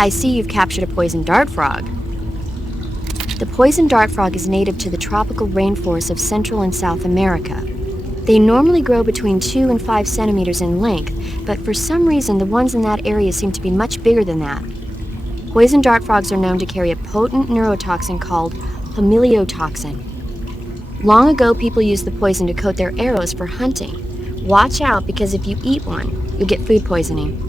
I see you've captured a poison dart frog. The poison dart frog is native to the tropical rainforests of Central and South America. They normally grow between 2 and 5 centimeters in length, but for some reason the ones in that area seem to be much bigger than that. Poison dart frogs are known to carry a potent neurotoxin called familiotoxin. Long ago, people used the poison to coat their arrows for hunting. Watch out, because if you eat one, you'll get food poisoning.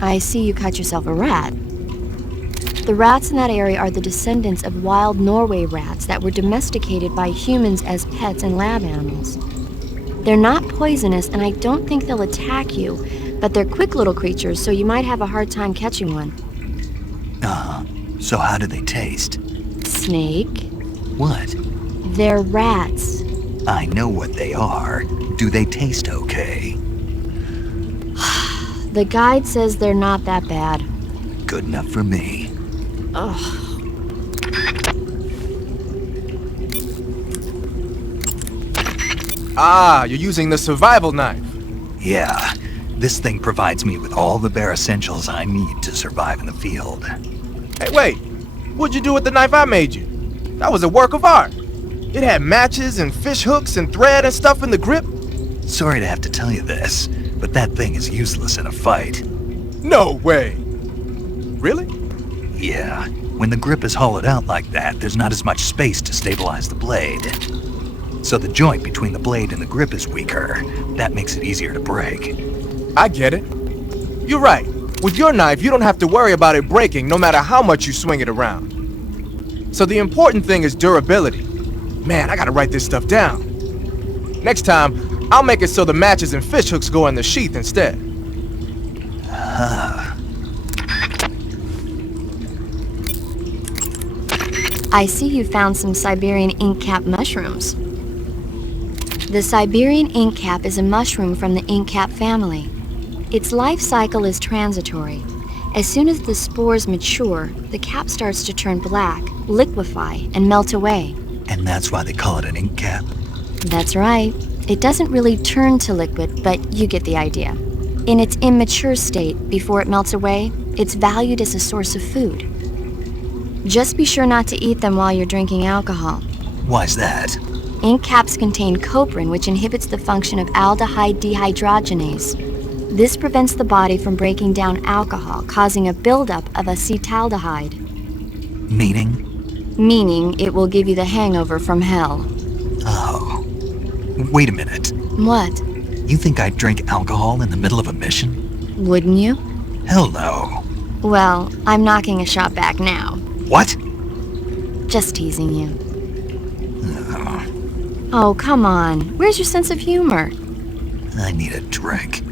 I see you cut yourself a rat. The rats in that area are the descendants of wild Norway rats that were domesticated by humans as pets and lab animals. They're not poisonous, and I don't think they'll attack you, but they're quick little creatures, so you might have a hard time catching one. So how do they taste? Snake? What? They're rats. I know what they are. Do they taste okay? The guide says they're not that bad. Good enough for me. Ugh. Ah, you're using the survival knife. Yeah, this thing provides me with all the bare essentials I need to survive in the field. Hey, wait. What'd you do with the knife I made you? That was a work of art. It had matches and fish hooks and thread and stuff in the grip. Sorry to have to tell you this, but that thing is useless in a fight. No way. Really? Yeah, when the grip is hollowed out like that, there's not as much space to stabilize the blade. So the joint between the blade and the grip is weaker. That makes it easier to break. I get it. You're right. With your knife, you don't have to worry about it breaking no matter how much you swing it around. So the important thing is durability. Man, I gotta write this stuff down. Next time, I'll make it so the matches and fish hooks go in the sheath instead. I see you found some Siberian inkcap mushrooms. The Siberian inkcap is a mushroom from the inkcap family. Its life cycle is transitory. As soon as the spores mature, the cap starts to turn black, liquefy, and melt away. And that's why they call it an ink cap? That's right. It doesn't really turn to liquid, but you get the idea. In its immature state, before it melts away, it's valued as a source of food. Just be sure not to eat them while you're drinking alcohol. Why's that? Ink caps contain coprin, which inhibits the function of aldehyde dehydrogenase. This prevents the body from breaking down alcohol, causing a buildup of acetaldehyde. Meaning? Meaning it will give you the hangover from hell. Oh. Wait a minute. What? You think I'd drink alcohol in the middle of a mission? Wouldn't you? Hell no. Well, I'm knocking a shot back now. What? Just teasing you. Oh, come on. Where's your sense of humor? I need a drink.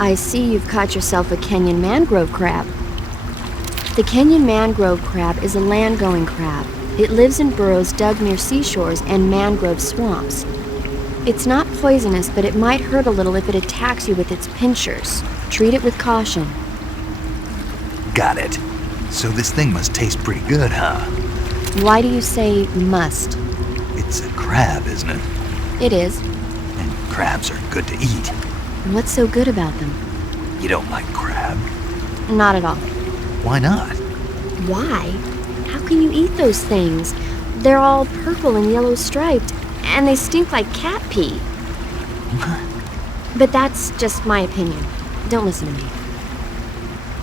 I see you've caught yourself a Kenyan mangrove crab. The Kenyan mangrove crab is a land-going crab. It lives in burrows dug near seashores and mangrove swamps. It's not poisonous, but it might hurt a little if it attacks you with its pincers. Treat it with caution. Got it. So this thing must taste pretty good, huh? Why do you say must? It's a crab, isn't it? It is. And crabs are good to eat. What's so good about them? You don't like crab? Not at all. Why not? Why? How can you eat those things? They're all purple and yellow striped, and they stink like cat pee. But that's just my opinion. Don't listen to me.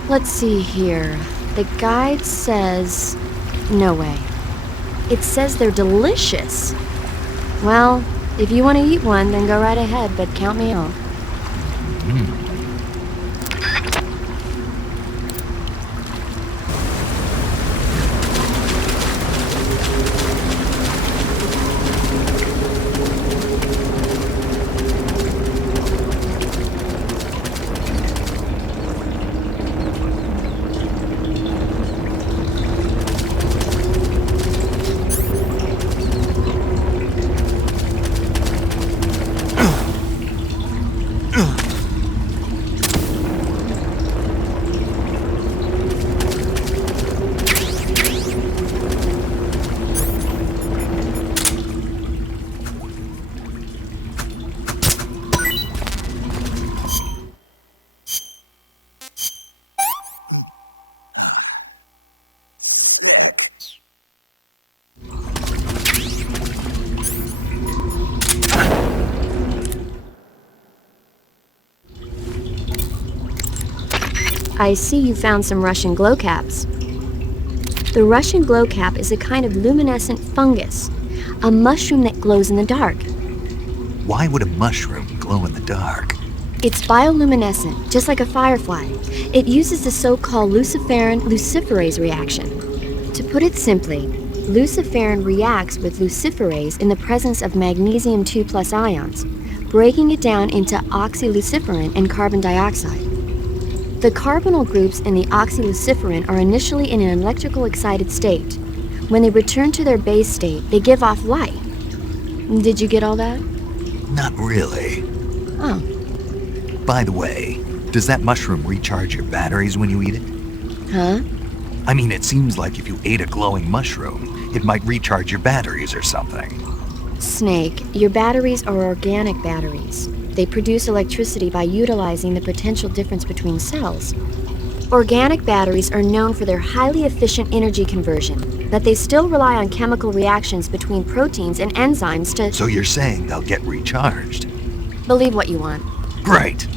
Let's see here. The guide says... No way. It says they're delicious. Well, if you want to eat one, then go right ahead, but count me out. I see you found some Russian glowcaps. The Russian glowcap is a kind of luminescent fungus, a mushroom that glows in the dark. Why would a mushroom glow in the dark? It's bioluminescent, just like a firefly. It uses the so-called luciferin-luciferase reaction. To put it simply, luciferin reacts with luciferase in the presence of magnesium 2+ ions, breaking it down into oxyluciferin and carbon dioxide. The carbonyl groups in the oxyluciferin are initially in an electrical excited state. When they return to their base state, they give off light. Did you get all that? Not really. Oh. By the way, does that mushroom recharge your batteries when you eat it? Huh? I mean, it seems like if you ate a glowing mushroom, it might recharge your batteries or something. Snake, your batteries are organic batteries. They produce electricity by utilizing the potential difference between cells. Organic batteries are known for their highly efficient energy conversion, but they still rely on chemical reactions between proteins and enzymes to... So you're saying they'll get recharged? Believe what you want. Great.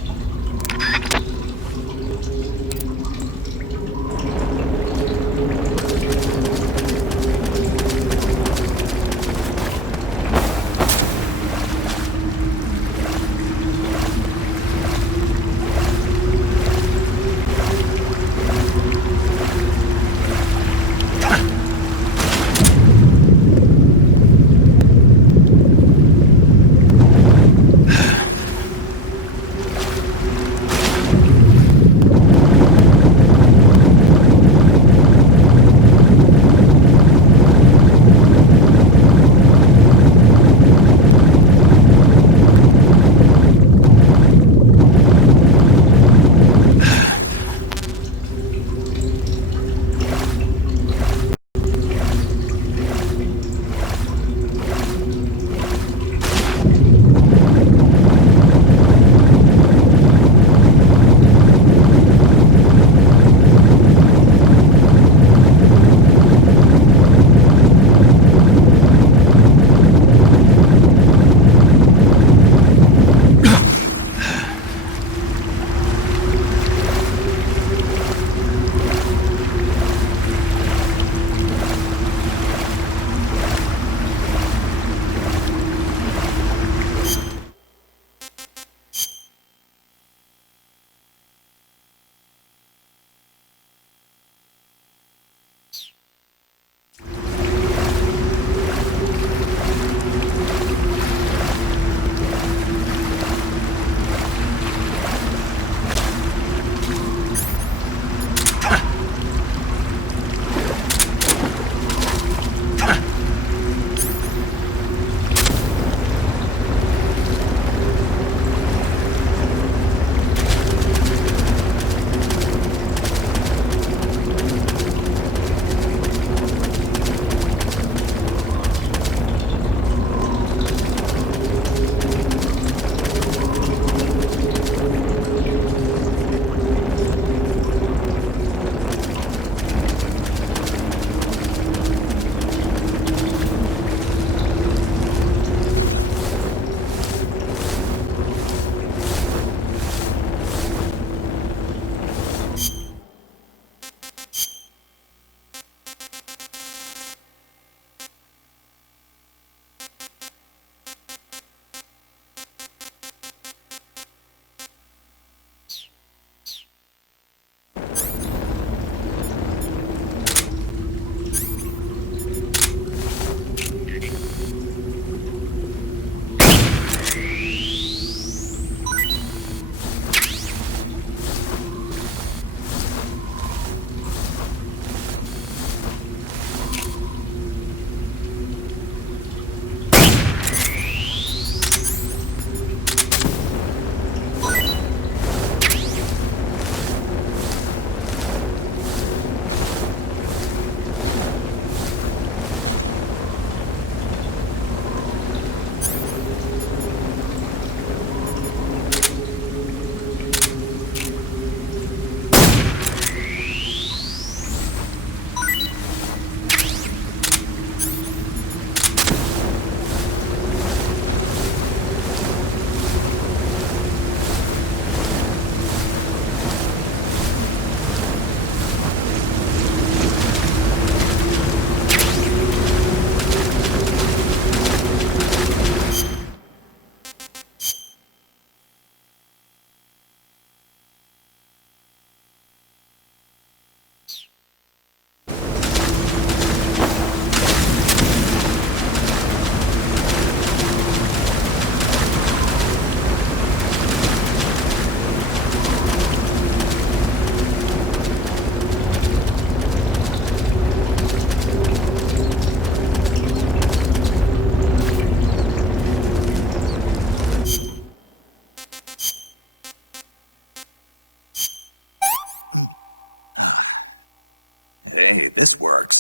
Maybe this works.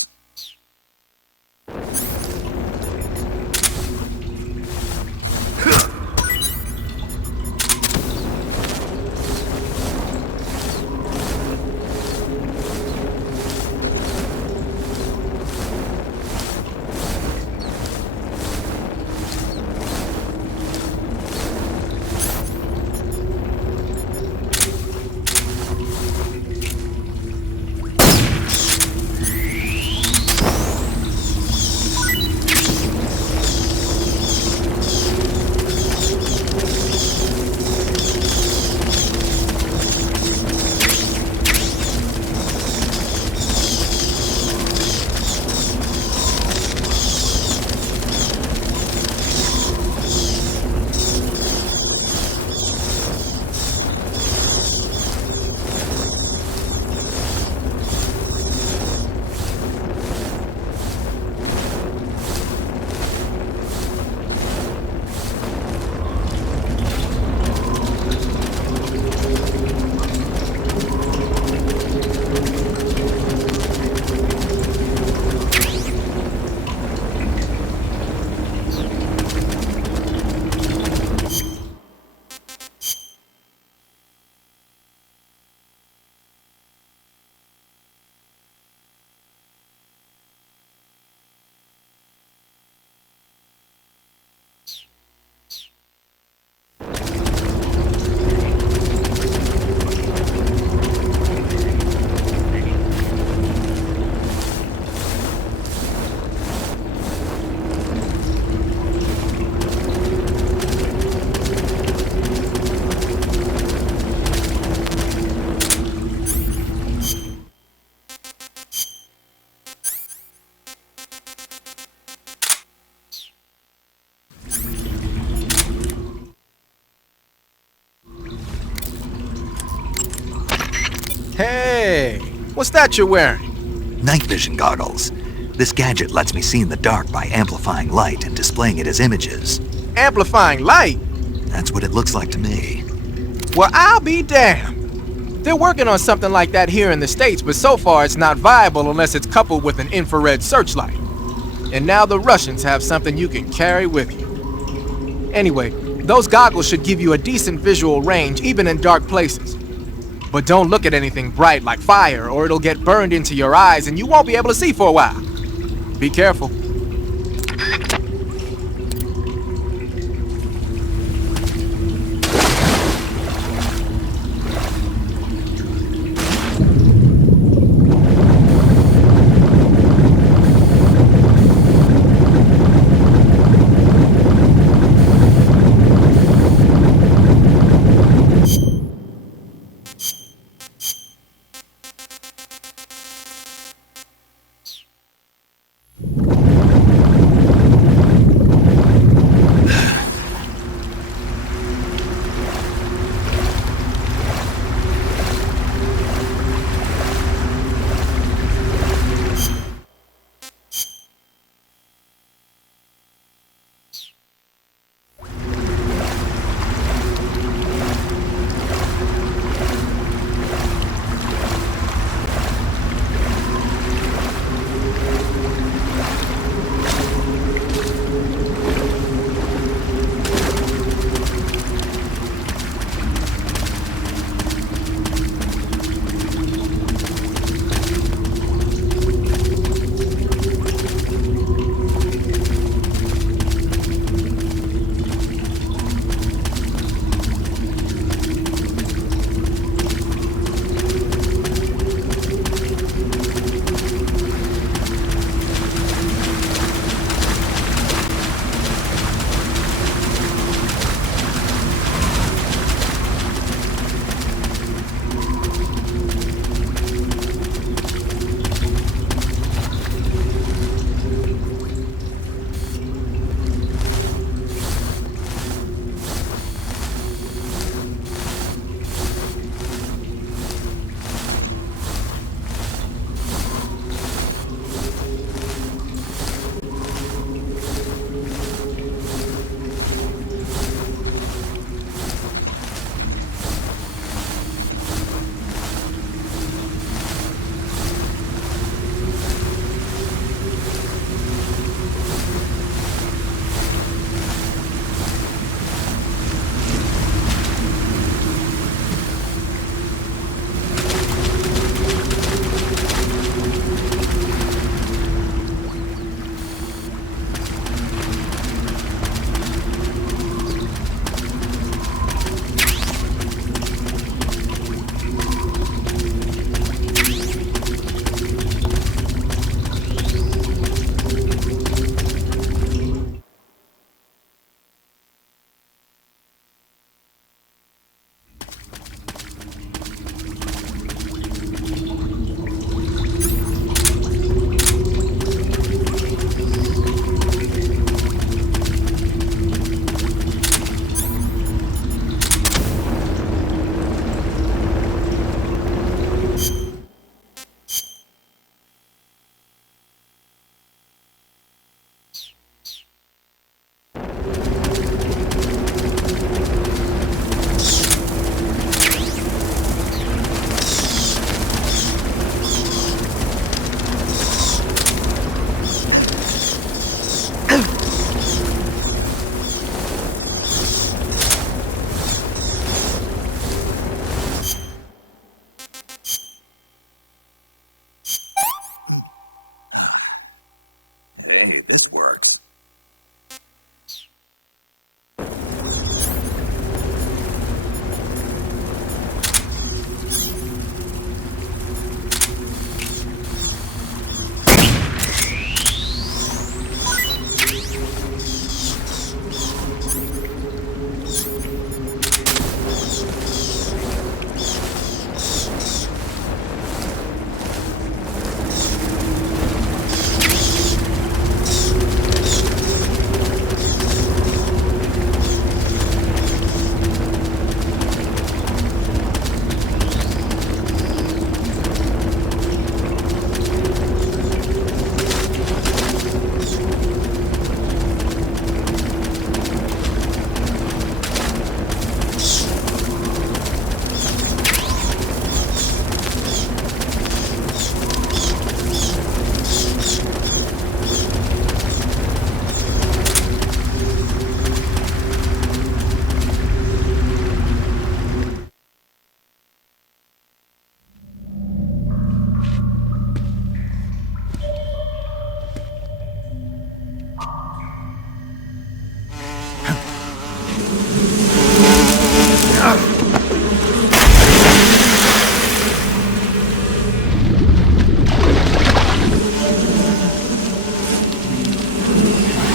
Hey, what's that you're wearing? Night vision goggles. This gadget lets me see in the dark by amplifying light and displaying it as images. Amplifying light? That's what it looks like to me. Well, I'll be damned. They're working on something like that here in the States, but so far it's not viable unless it's coupled with an infrared searchlight. And now the Russians have something you can carry with you. Anyway, those goggles should give you a decent visual range even in dark places. But don't look at anything bright like fire or it'll get burned into your eyes and you won't be able to see for a while. Be careful. This works.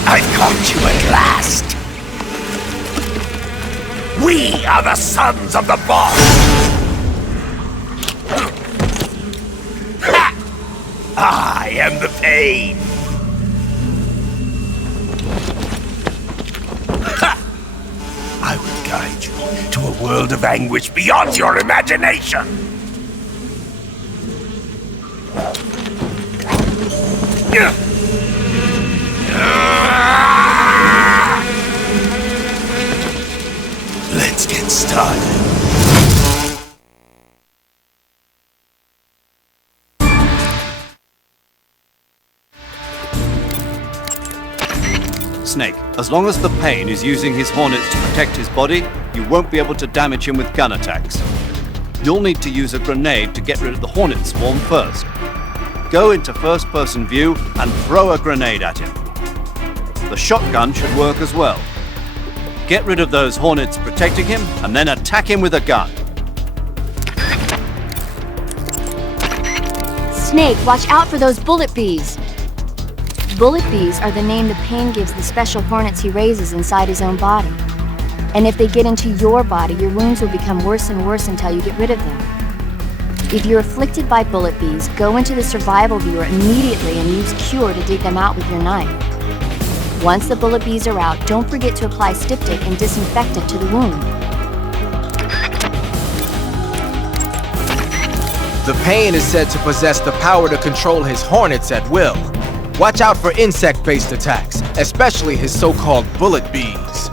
I've caught you at last! We are the sons of the boss! Ha! I am the pain! Ha! I will guide you to a world of anguish beyond your imagination! Let's get started. Snake, as long as the Pain is using his Hornets to protect his body, you won't be able to damage him with gun attacks. You'll need to use a grenade to get rid of the Hornet swarm first. Go into first-person view and throw a grenade at him. The shotgun should work as well. Get rid of those Hornets protecting him, and then attack him with a gun. Snake, watch out for those bullet bees. Bullet bees are the name the Pain gives the special hornets he raises inside his own body. And if they get into your body, your wounds will become worse and worse until you get rid of them. If you're afflicted by bullet bees, go into the survival viewer immediately and use Cure to dig them out with your knife. Once the bullet bees are out, don't forget to apply styptic and disinfectant to the wound. The Pain is said to possess the power to control his hornets at will. Watch out for insect-based attacks, especially his so-called bullet bees.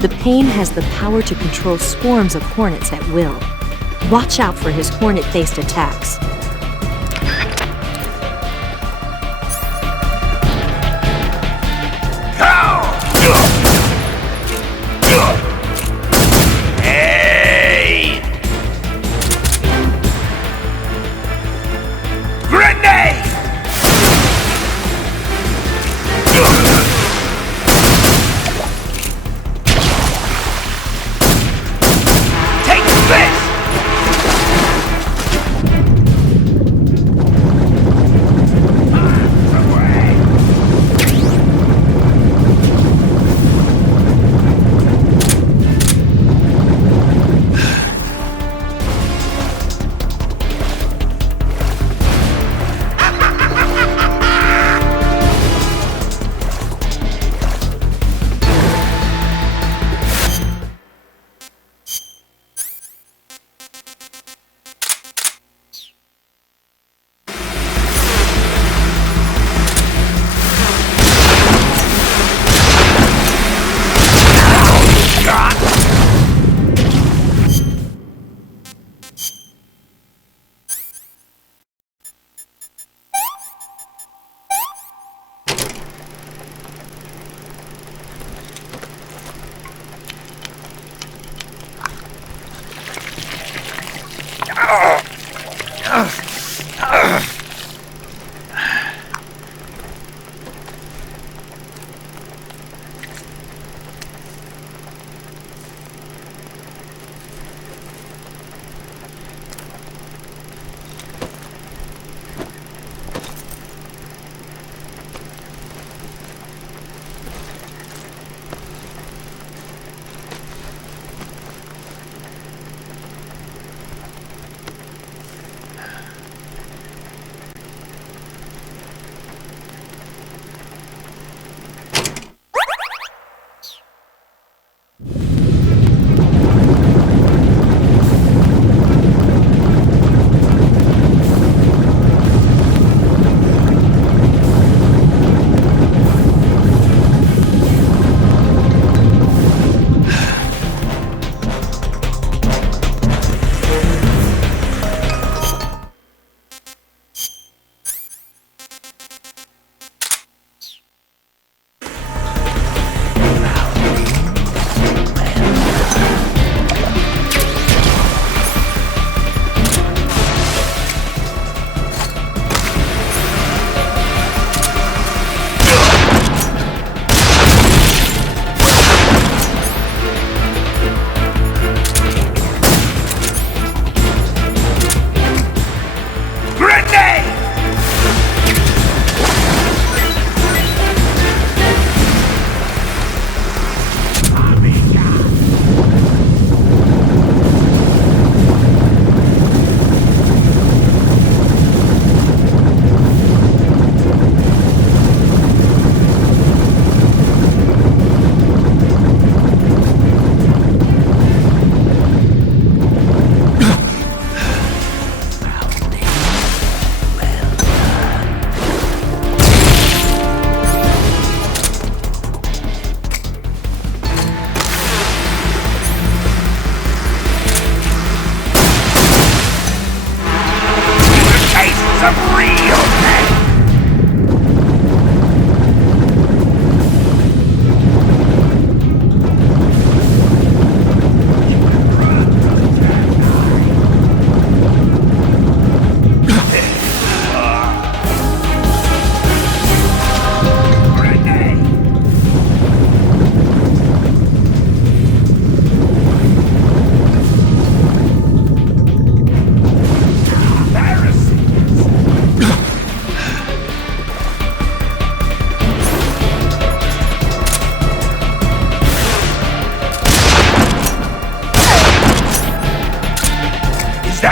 The Pain has the power to control swarms of hornets at will. Watch out for his hornet-based attacks. Hey! Grenade! Take this!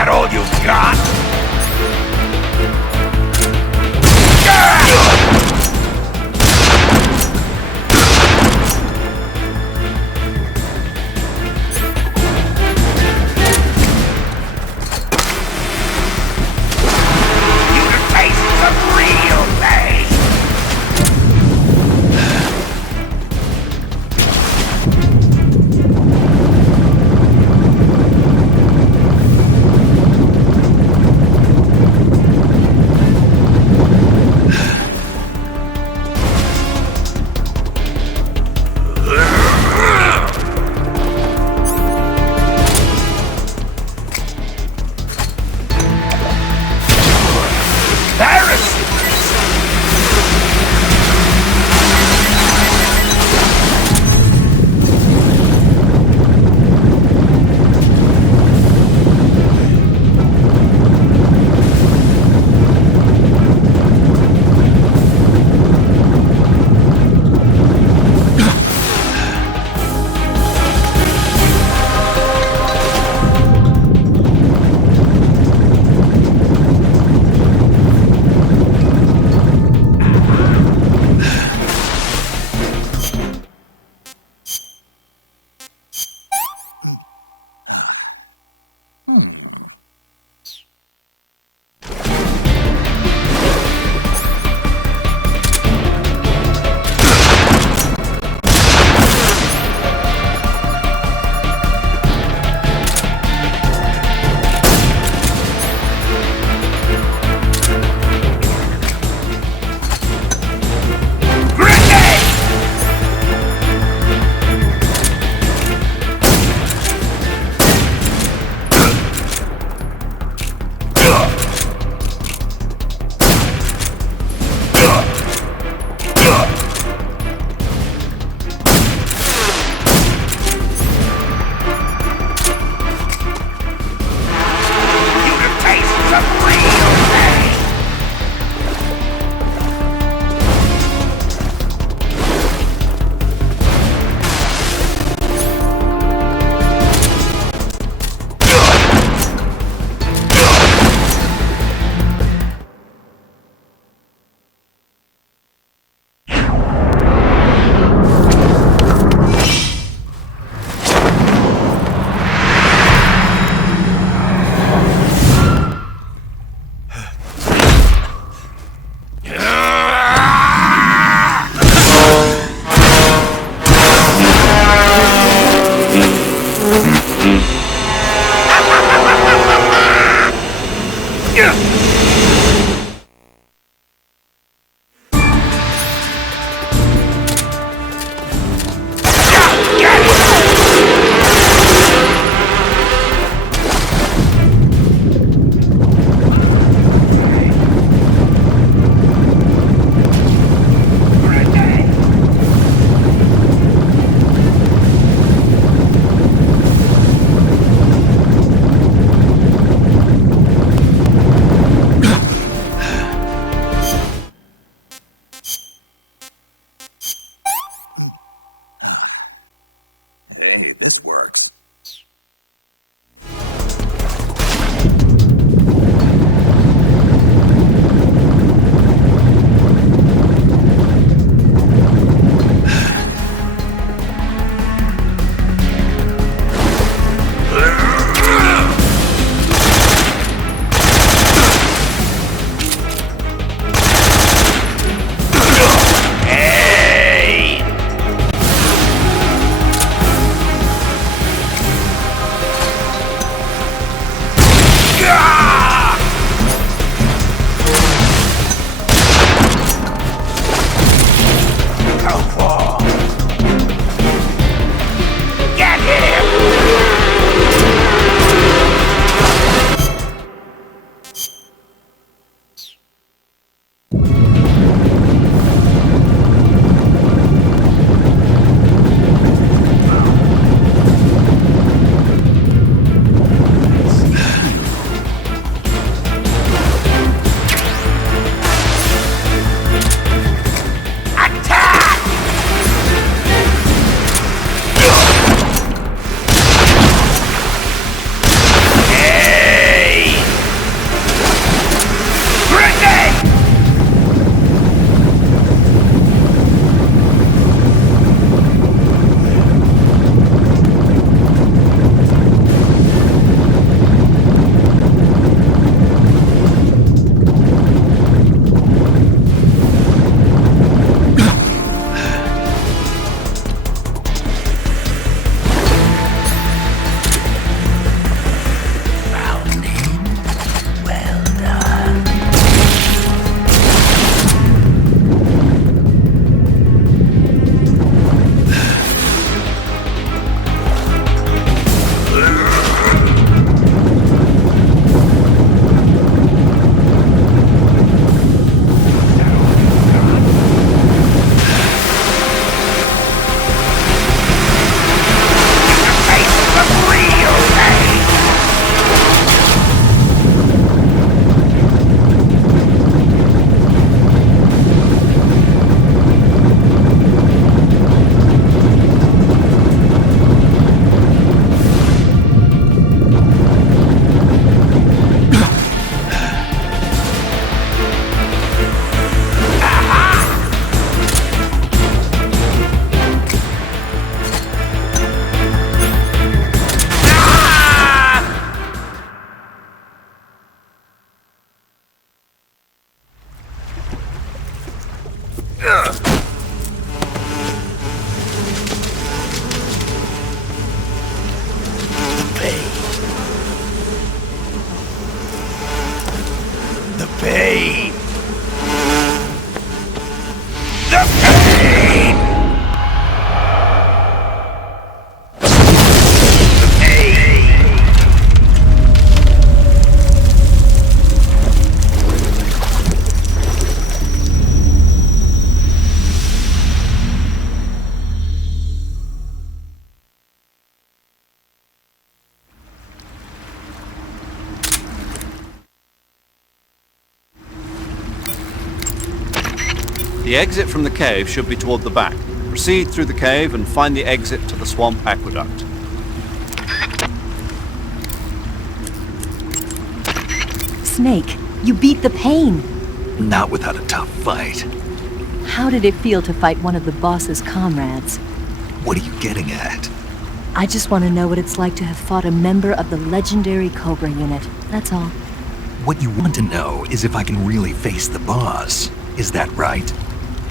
that all you've got? You taste some real pain! The pain! The pain! The pain! The exit from the cave should be toward the back. Proceed through the cave and find the exit to the swamp aqueduct. Snake, you beat the pain. Not without a tough fight. How did it feel to fight one of the boss's comrades? What are you getting at? I just want to know what it's like to have fought a member of the legendary Cobra unit. That's all. What you want to know is if I can really face the boss. Is that right?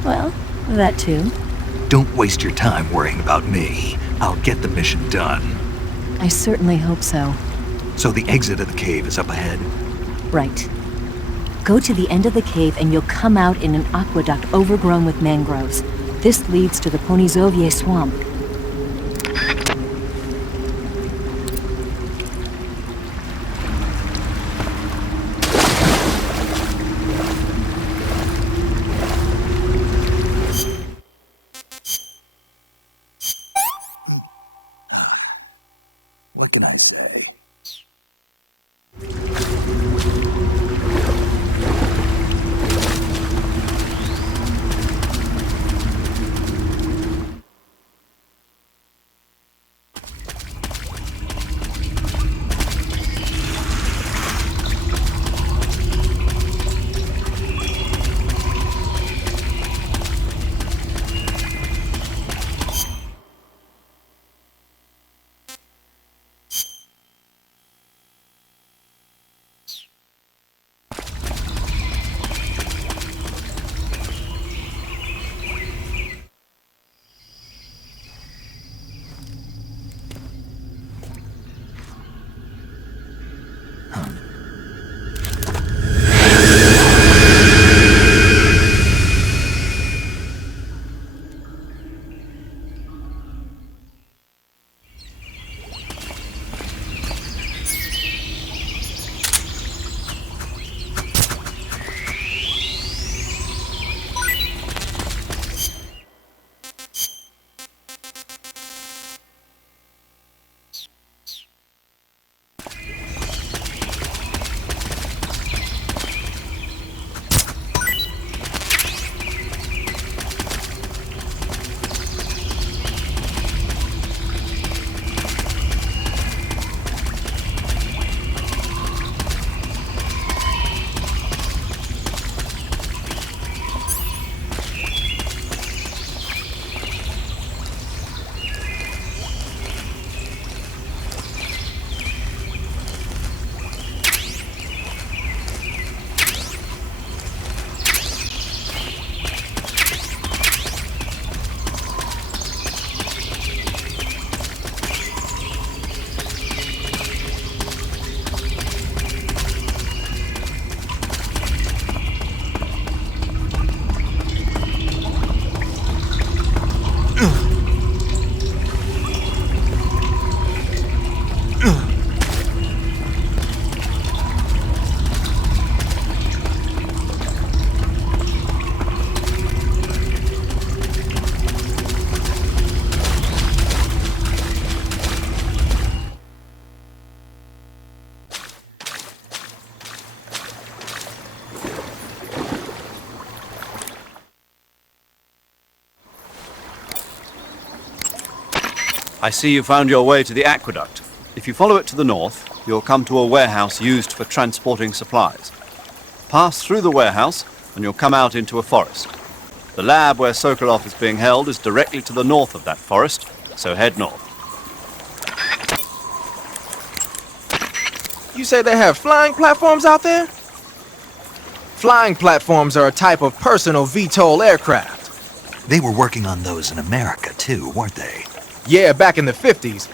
Well, that too. Don't waste your time worrying about me. I'll get the mission done. I certainly hope so. So the exit of the cave is up ahead? Right. Go to the end of the cave and you'll come out in an aqueduct overgrown with mangroves. This leads to the Ponizovye swamp. What did I say? I see you found your way to the aqueduct. If you follow it to the north, you'll come to a warehouse used for transporting supplies. Pass through the warehouse, and you'll come out into a forest. The lab where Sokolov is being held is directly to the north of that forest, so head north. You say they have flying platforms out there? Flying platforms are a type of personal VTOL aircraft. They were working on those in America too, weren't they? Yeah, back in the 50s.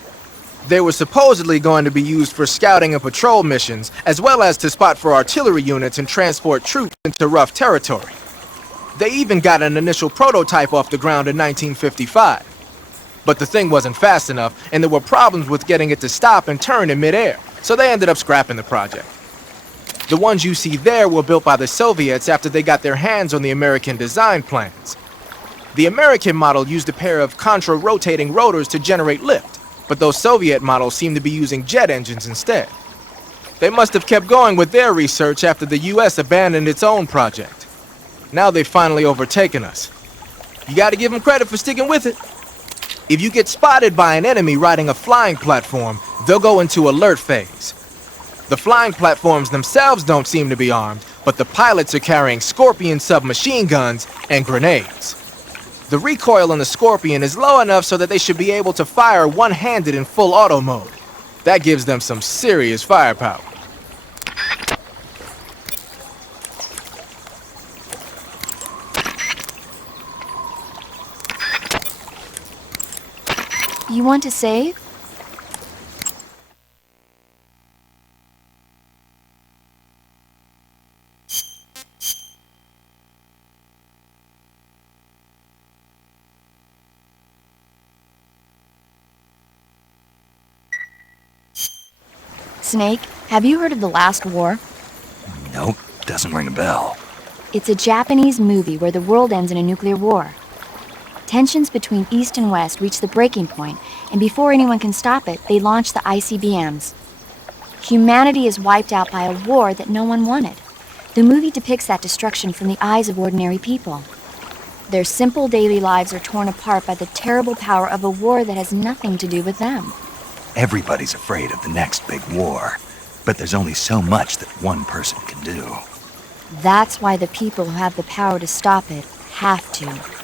They were supposedly going to be used for scouting and patrol missions, as well as to spot for artillery units and transport troops into rough territory. They even got an initial prototype off the ground in 1955. But the thing wasn't fast enough, and there were problems with getting it to stop and turn in midair, so they ended up scrapping the project. The ones you see there were built by the Soviets after they got their hands on the American design plans. The American model used a pair of contra-rotating rotors to generate lift, but those Soviet models seem to be using jet engines instead. They must have kept going with their research after the US abandoned its own project. Now they've finally overtaken us. You gotta give them credit for sticking with it. If you get spotted by an enemy riding a flying platform, they'll go into alert phase. The flying platforms themselves don't seem to be armed, but the pilots are carrying Scorpion submachine guns and grenades. The recoil on the Scorpion is low enough so that they should be able to fire one-handed in full auto mode. That gives them some serious firepower. You want to save? Snake, have you heard of The Last War? Nope, doesn't ring a bell. It's a Japanese movie where the world ends in a nuclear war. Tensions between East and West reach the breaking point, and before anyone can stop it, they launch the ICBMs. Humanity is wiped out by a war that no one wanted. The movie depicts that destruction from the eyes of ordinary people. Their simple daily lives are torn apart by the terrible power of a war that has nothing to do with them. Everybody's afraid of the next big war, but there's only so much that one person can do. That's why the people who have the power to stop it have to.